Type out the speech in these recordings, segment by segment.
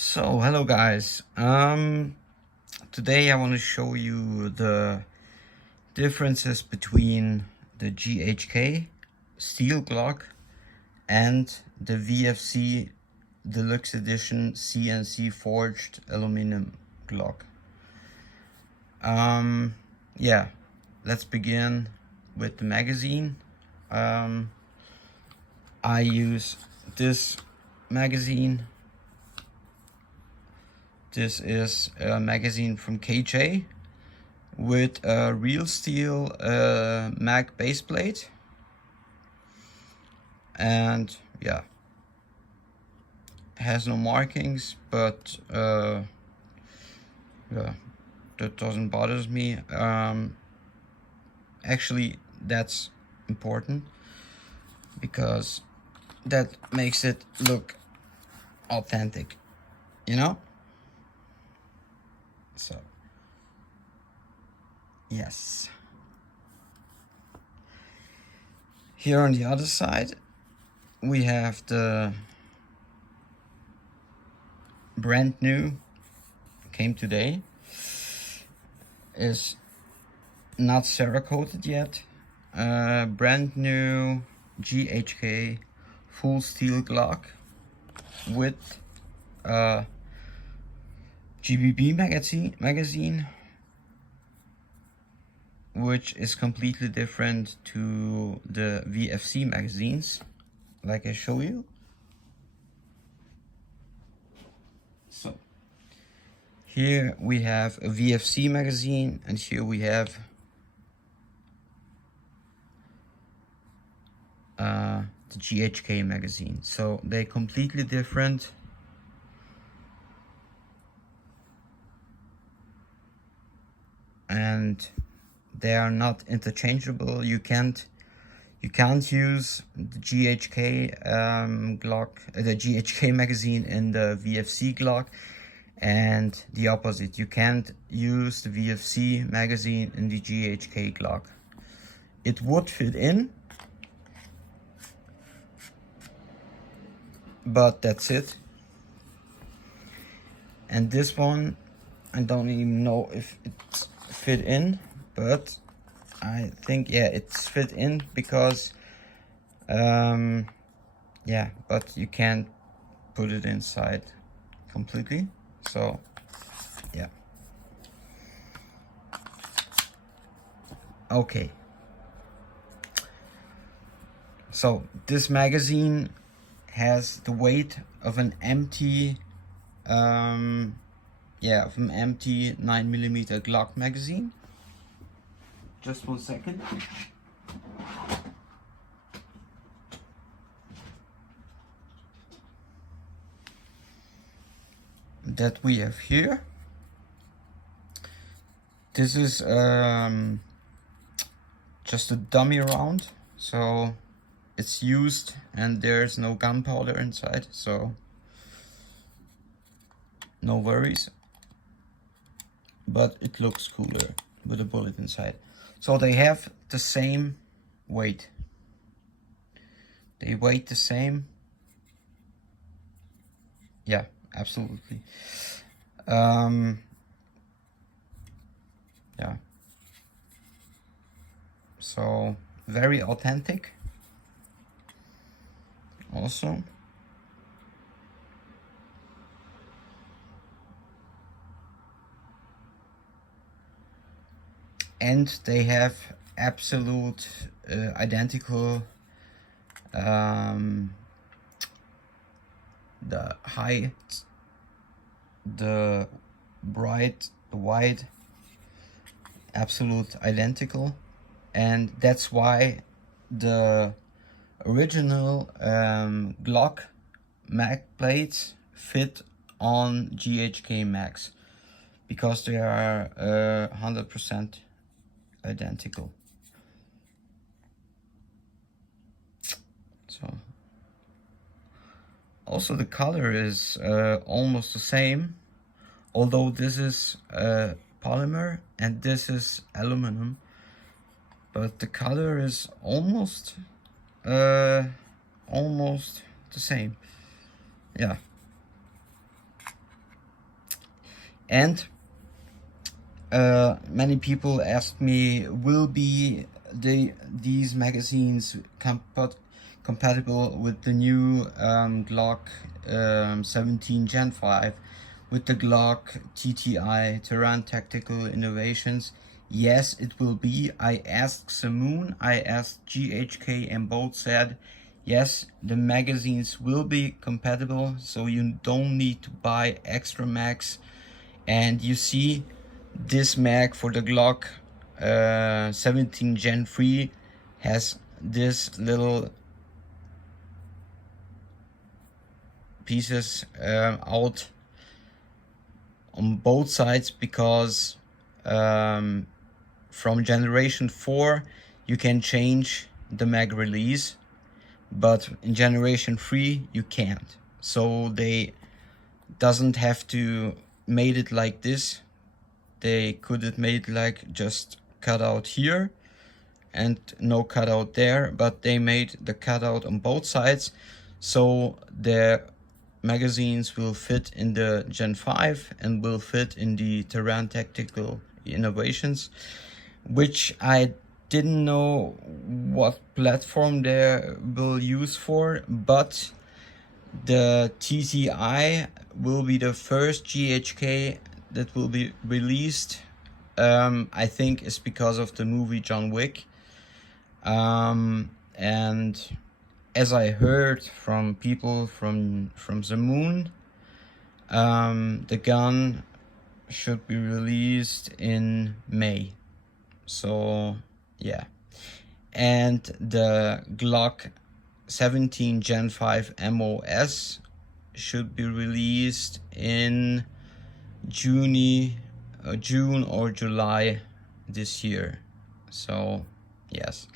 So hello guys, today I want to show you the differences between the GHK Steel Glock and the VFC Deluxe Edition CNC forged Aluminum Glock. Yeah, let's begin with the magazine. I use this magazine. This is a magazine from KJ with a real steel mag base plate, and yeah, has no markings, but yeah, that doesn't bother me. Actually, that's important because that makes it look authentic, you know? So, yes. Here on the other side, we have the brand new, came today, is not Cerakoted yet, brand new GHK full steel Glock with GBB magazine, which is completely different to the VFC magazines, like I show you. So here we have a VFC magazine, and here we have the GHK magazine. So they're completely different. And they are not interchangeable. You can't use the GHK Glock, the GHK magazine in the VFC Glock, and the opposite. You can't use the VFC magazine in the GHK Glock. It would fit in, but that's it. And this one, I don't even know if it's fit in, but I think, yeah, it's fit in because yeah, but you can't put it inside completely. So yeah, okay. So this magazine has the weight of an empty yeah, of an empty 9mm Glock magazine. Just 1 second. That we have here. This is just a dummy round, so it's used and there's no gunpowder inside, so no worries. But it looks cooler with a bullet inside. So they have the same weight. They weigh the same. Yeah, absolutely. Yeah. So very authentic. Also. And they have absolute identical the height, the bright, the wide, absolute identical. And that's why the original Glock mag plates fit on GHK mags, because they are 100% identical. So also the color is almost the same, although this is polymer and this is aluminum, but the color is almost the same. Yeah. And many people asked me, will these magazines compatible with the new Glock 17 Gen 5, with the Glock TTI, Terran Tactical Innovations? Yes, it will be. I asked Samoon, I asked GHK, and both said yes, the magazines will be compatible, so you don't need to buy extra mags. And you see, this mag for the Glock 17 Gen 3 has this little pieces out on both sides, because from generation 4 you can change the mag release, but in generation 3 you can't. So they doesn't have to made it like this. They could have made like just cut out here and no cutout there, but they made the cutout on both sides, so the magazines will fit in the Gen 5 and will fit in the Terran Tactical Innovations, which I didn't know what platform they will use for, but the TTI will be the first GHK that will be released. I think it's because of the movie John Wick. And as I heard from people from the moon, the gun should be released in May. So yeah. And the Glock 17 Gen 5 MOS should be released in June or July this year. So yes,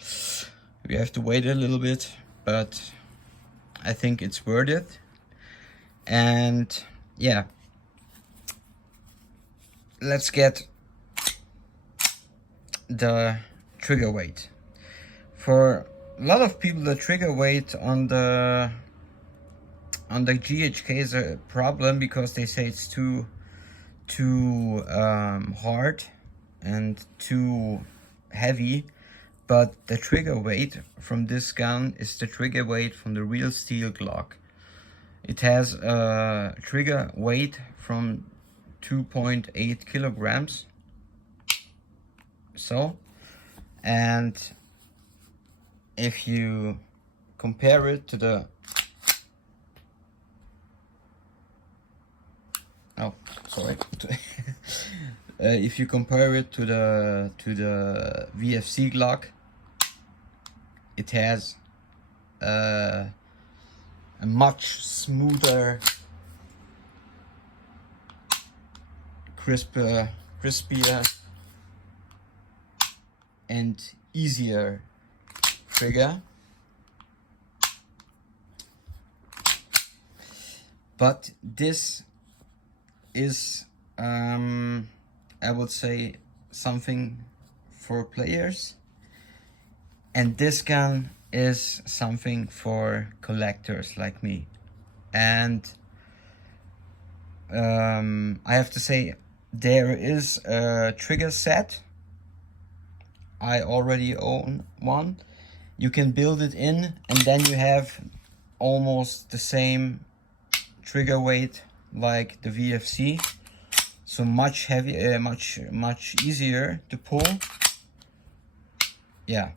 we have to wait a little bit, but I think it's worth it. And yeah, let's get the trigger weight. For a lot of people, the trigger weight on the GHK is a problem, because they say it's too hard and too heavy. But the trigger weight from this gun is the trigger weight from the real Steel Glock. It has a trigger weight from 2.8 kilograms. So, and if you compare it to the if you compare it to the VFC Glock, it has a much smoother, crispier and easier trigger. But this is I would say something for players, and this gun is something for collectors like me. And I have to say, there is a trigger set. I already own one. You can build it in, and then you have almost the same trigger weight like the VFC. So much heavier, much easier to pull. Yeah.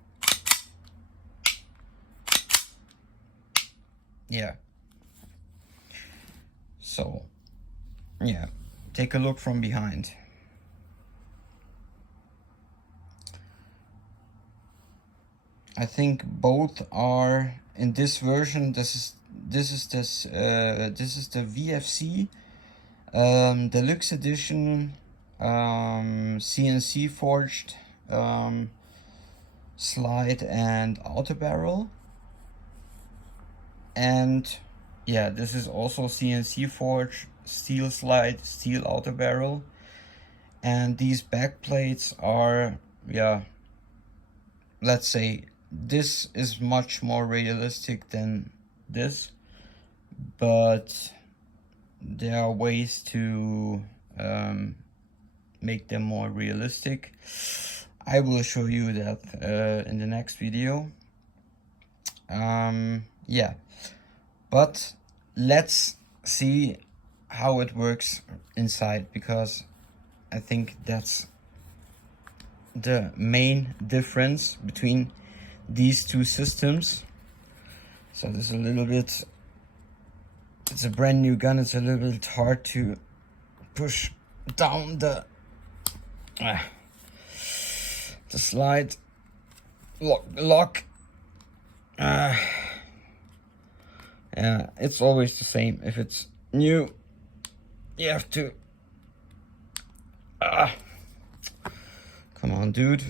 So yeah, take a look from behind. I think both are in this version. This is the VFC Deluxe Edition, CNC forged slide and outer barrel. And yeah, this is also CNC forged steel slide, steel outer barrel. And these back plates are, yeah, let's say this is much more realistic than this, but there are ways to make them more realistic. I will show you that in the next video. Yeah, but let's see how it works inside, because I think that's the main difference between these two systems. So this is a little bit, it's a brand new gun, it's a little bit hard to push down the slide lock. Yeah, it's always the same. If it's new, you have to come on, dude,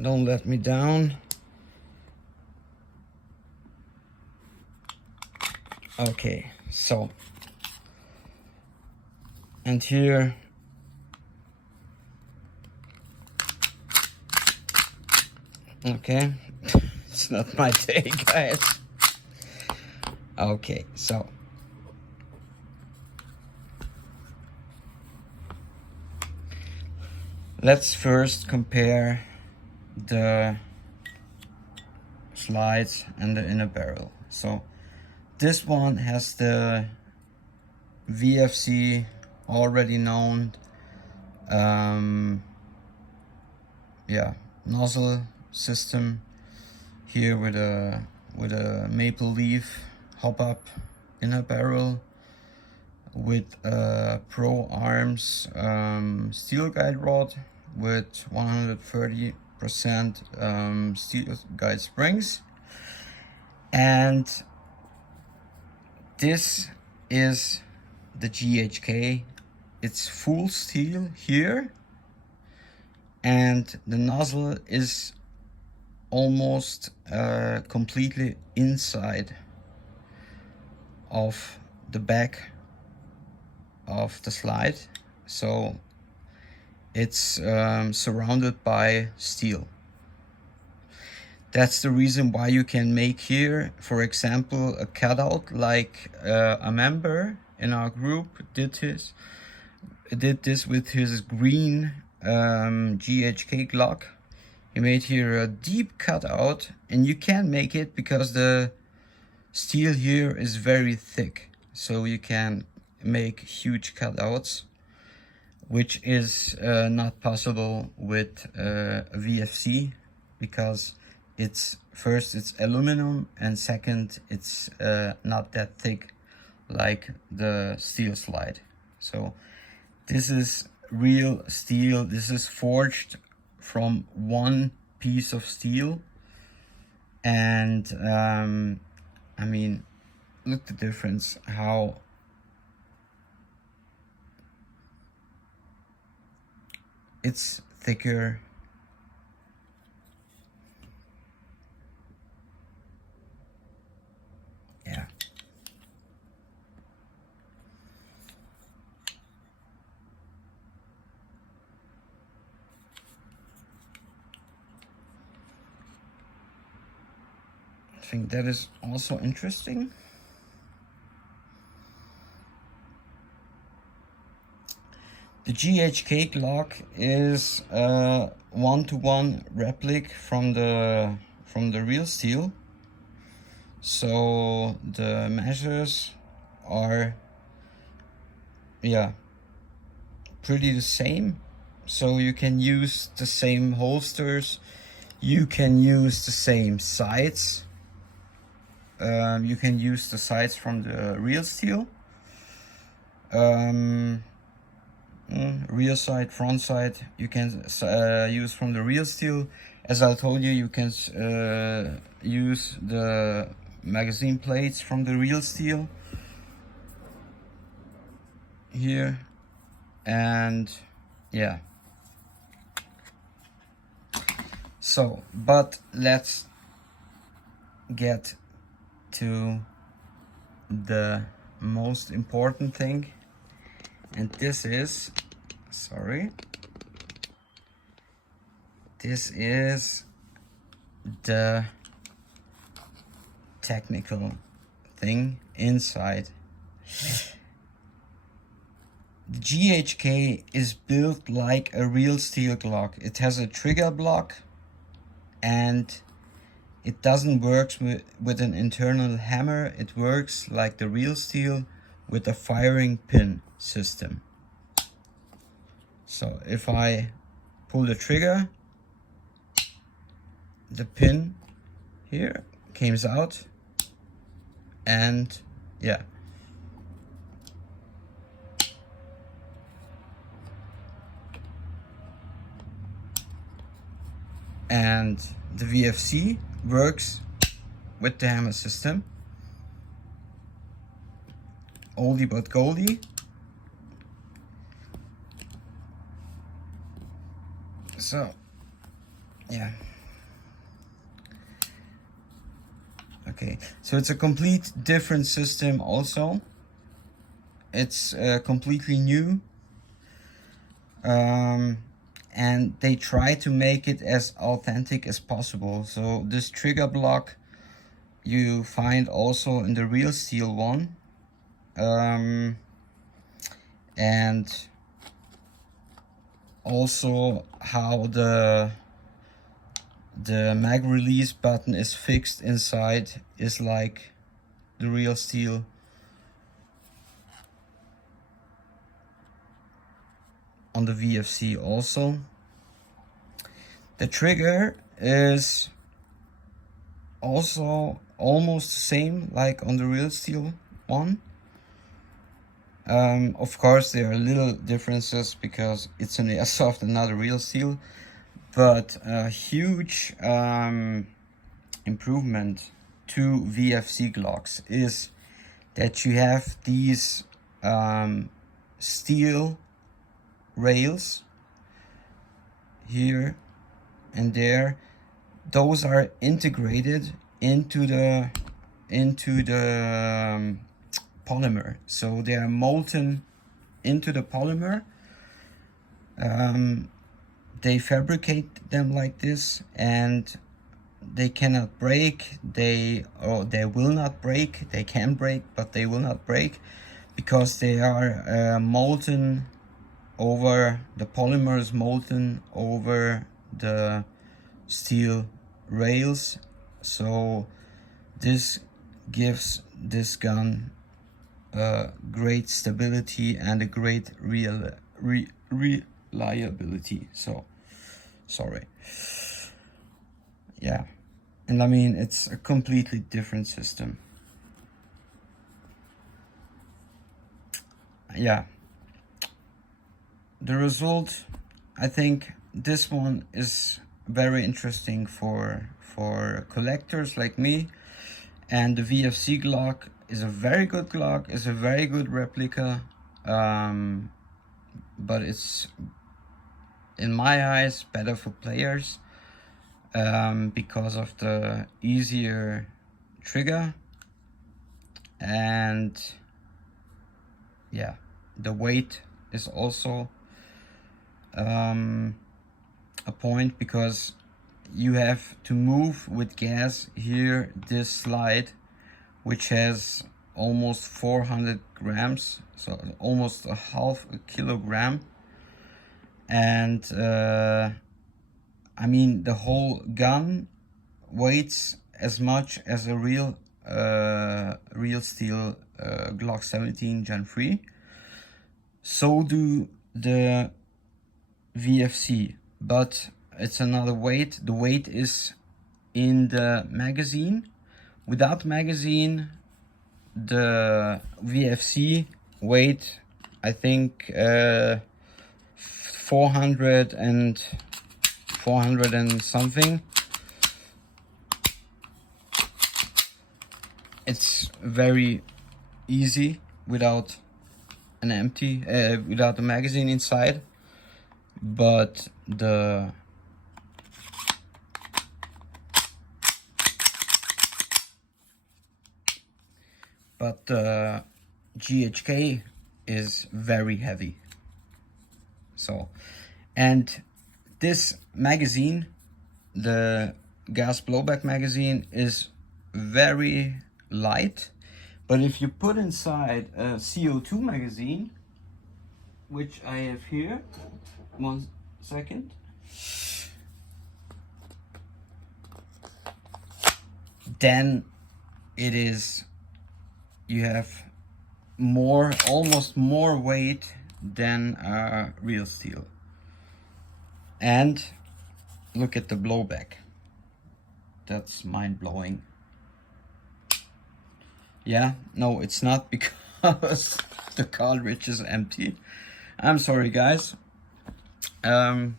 don't let me down. Okay, so, and here okay, it's not my day, guys. Okay, so let's first compare the slides and the inner barrel. So this one has the VFC already known nozzle system here with a maple leaf hop up inner barrel with a Pro Arms steel guide rod with 130% steel guide springs, and this is the GHK. It's full steel here, and the nozzle is almost completely inside of the back of the slide, so it's surrounded by steel. That's the reason why you can make here, for example, a cutout like a member in our group did this with his green GHK Glock. He made here a deep cutout, and you can make it because the steel here is very thick, so you can make huge cutouts, which is not possible with a VFC, because it's aluminum, and second, it's not that thick like the steel slide. So this is real steel. This is forged from one piece of steel, and I mean, look the difference, how it's thicker. Yeah. I think that is also interesting. The GHK Glock is a one-to-one replica from the real steel. So the measures are, yeah, pretty the same. So you can use the same holsters, you can use the same sights, you can use the sights from the real steel, rear side, front side, you can use from the real steel. As I told you, you can use the magazine plates from the real steel here, and yeah. So, but let's get to the most important thing, and this is, this is the technical thing inside. The GHK is built like a real steel Glock. It has a trigger block and it doesn't work with an internal hammer. It works like the real steel with a firing pin system. So if I pull the trigger, the pin here comes out, and yeah. And the VFC works with the hammer system. Oldie but goldie. So, yeah. Okay, so it's a complete different system also. It's completely new. And they try to make it as authentic as possible. So this trigger block you find also in the real steel one. And also how the mag release button is fixed inside is like the real steel. On the VFC also. The trigger is also almost the same like on the real steel one. Of course there are little differences because it's an airsoft and not a real steel, but a huge improvement to VFC Glocks is that you have these steel rails here and there. Those are integrated into the polymer, so they are molten into the polymer. They fabricate them like this, and they cannot break. They will not break. They can break, but they will not break because they are molten over, the polymer is molten over the steel rails. So this gives this gun great stability and a great reliability. So sorry. Yeah, and I mean it's a completely different system. Yeah, the result, I think this one is very interesting for collectors like me, and the VFC Glock is a very good Glock, is a very good replica, but it's, in my eyes, better for players because of the easier trigger, and yeah, the weight is also a point, because you have to move with gas here this slide, which has almost 400 grams, so almost a half a kilogram. And I mean the whole gun weighs as much as a real steel Glock 17 Gen 3. So do the VFC, but it's another weight. The weight is in the magazine. Without magazine, the VFC weight, I think 400 and something. It's very easy without an empty, without the magazine inside, but the GHK is very heavy. So, and this magazine, the gas blowback magazine, is very light, but if you put inside a CO2 magazine, which I have here. 1 second. Then it is, you have more, almost more weight than real steel. And look at the blowback. That's mind-blowing. Yeah, no, it's not because the cartridge is empty. I'm sorry, guys. In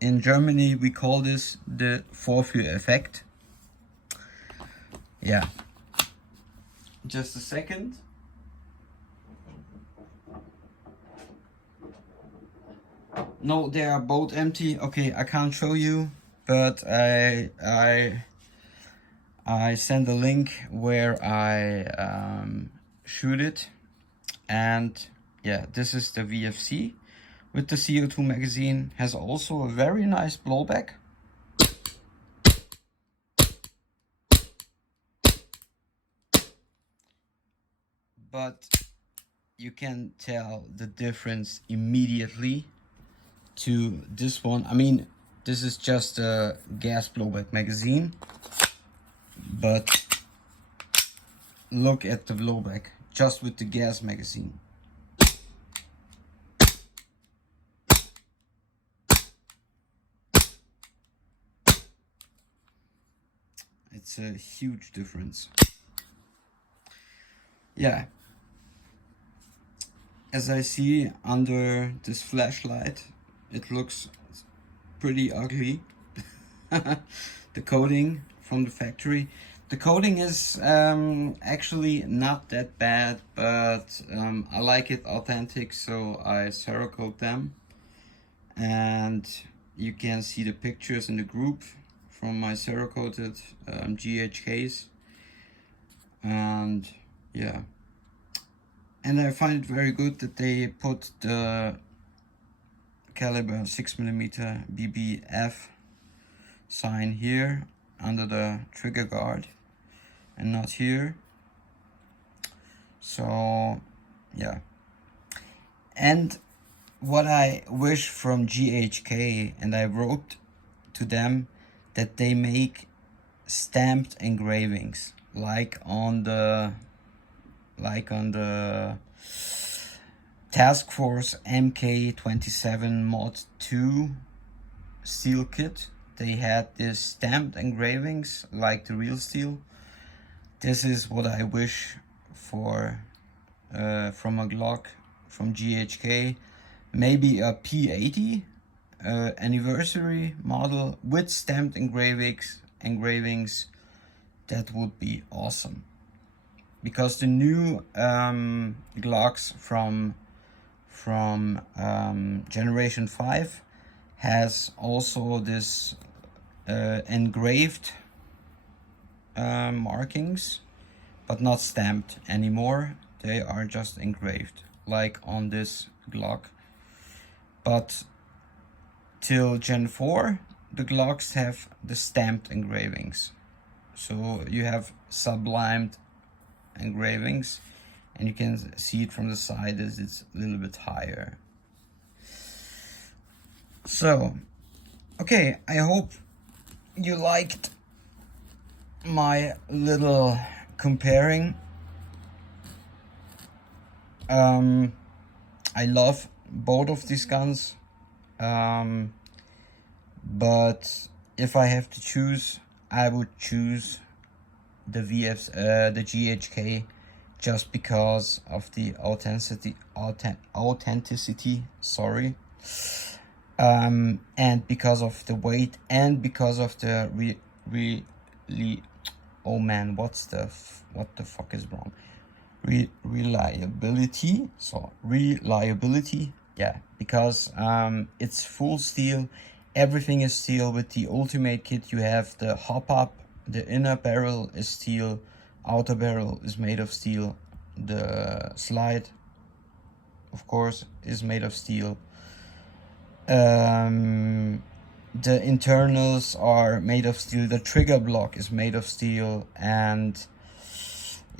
Germany we call this the Vorführeffekt. Yeah. Just a second. No, they are both empty. Okay, I can't show you, but I send a link where I shoot it. And yeah, this is the VFC with the CO2 magazine. Has also a very nice blowback. But you can tell the difference immediately to this one. I mean, this is just a gas blowback magazine, but look at the blowback just with the gas magazine. It's a huge difference. Yeah. As I see under this flashlight, it looks pretty ugly. The coating from the factory. The coating is actually not that bad, but I like it authentic, so I Cerakote them. And you can see the pictures in the group from my Cerakoted GHKs. And yeah. And I find it very good that they put the caliber 6mm BBF sign here under the trigger guard and not here. So yeah. And what I wish from GHK, and I wrote to them, that they make stamped engravings like on the Task Force MK27 Mod 2 steel kit. They had this stamped engravings like the real steel. This is what I wish for from a Glock from GHK. Maybe a P80 anniversary model with stamped engravings. That would be awesome. Because the new Glocks from generation 5 has also this engraved markings, but not stamped anymore. They are just engraved, like on this Glock. But till Gen 4, the Glocks have the stamped engravings. So you have sublimed engravings, and you can see it from the side as it's a little bit higher. So okay, I hope you liked my little comparing. I love both of these guns, but if I have to choose, I would choose the GHK, just because of the authenticity, sorry, and because of the weight, and because of the oh man, what the fuck is wrong? Reliability. So reliability, yeah, because it's full steel. Everything is steel. With the Ultimate kit, you have the hop up. The inner barrel is steel. Outer barrel is made of steel. The slide, of course, is made of steel. The internals are made of steel. The trigger block is made of steel. And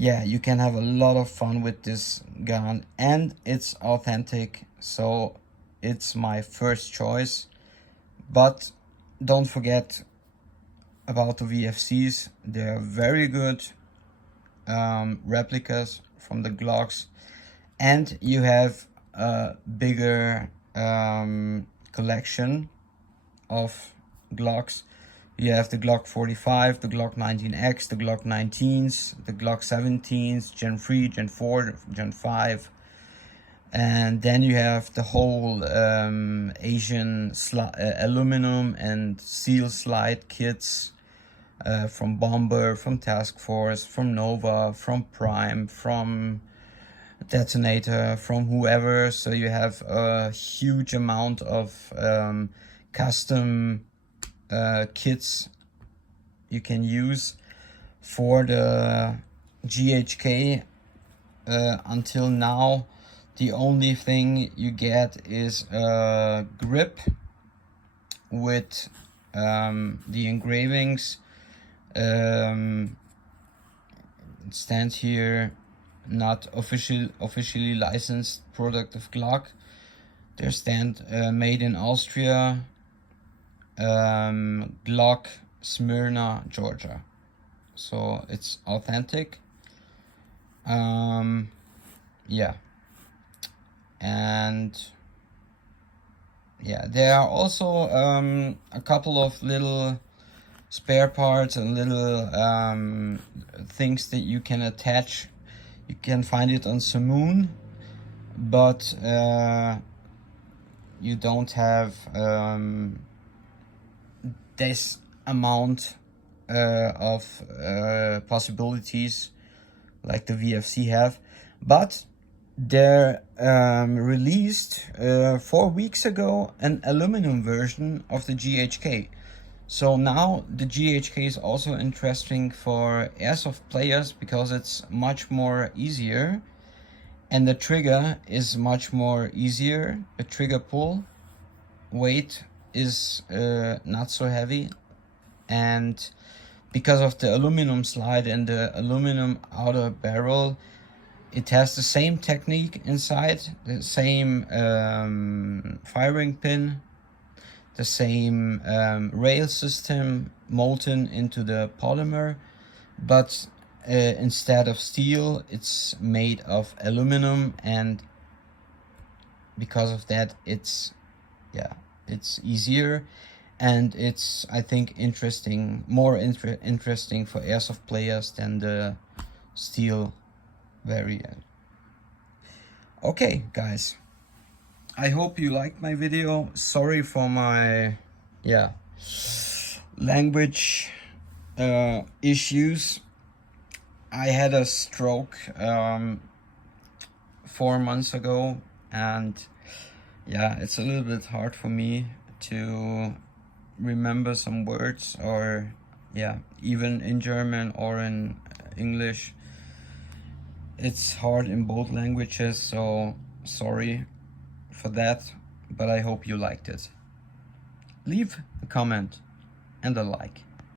yeah, you can have a lot of fun with this gun, and it's authentic, so it's my first choice. But don't forget about the VFCs. They're very good replicas from the Glocks, and you have a bigger collection of Glocks. You have the Glock 45, the Glock 19X, the Glock 19s, the Glock 17s, Gen 3, Gen 4, Gen 5. And then you have the whole Asian aluminum and steel slide kits from Bomber, from Task Force, from Nova, from Prime, from Detonator, from whoever. So you have a huge amount of custom kits you can use for the GHK. Until now, the only thing you get is a grip with the engravings. It stands here, not officially licensed product of Glock. They stand made in Austria, Glock, Smyrna, Georgia. So it's authentic. Yeah, and yeah, there are also a couple of little spare parts and little things that you can attach. You can find it on Simoon, but you don't have this amount of possibilities like the VFC have. But they're released 4 weeks ago an aluminum version of the GHK. So now the GHK is also interesting for airsoft players because it's much more easier, and the trigger is much more easier. The trigger pull weight is not so heavy, and because of the aluminum slide and the aluminum outer barrel, it has the same technique inside, the same firing pin, the same rail system molten into the polymer, but instead of steel, it's made of aluminum, and because of that, it's easier, and it's, I think, more interesting for airsoft players than the steel variant. Okay, guys, I hope you liked my video. Sorry for my language issues. I had a stroke 4 months ago, and yeah, it's a little bit hard for me to remember some words, or even in German or in English. It's hard in both languages, so sorry for that, but I hope you liked it. Leave a comment and a like.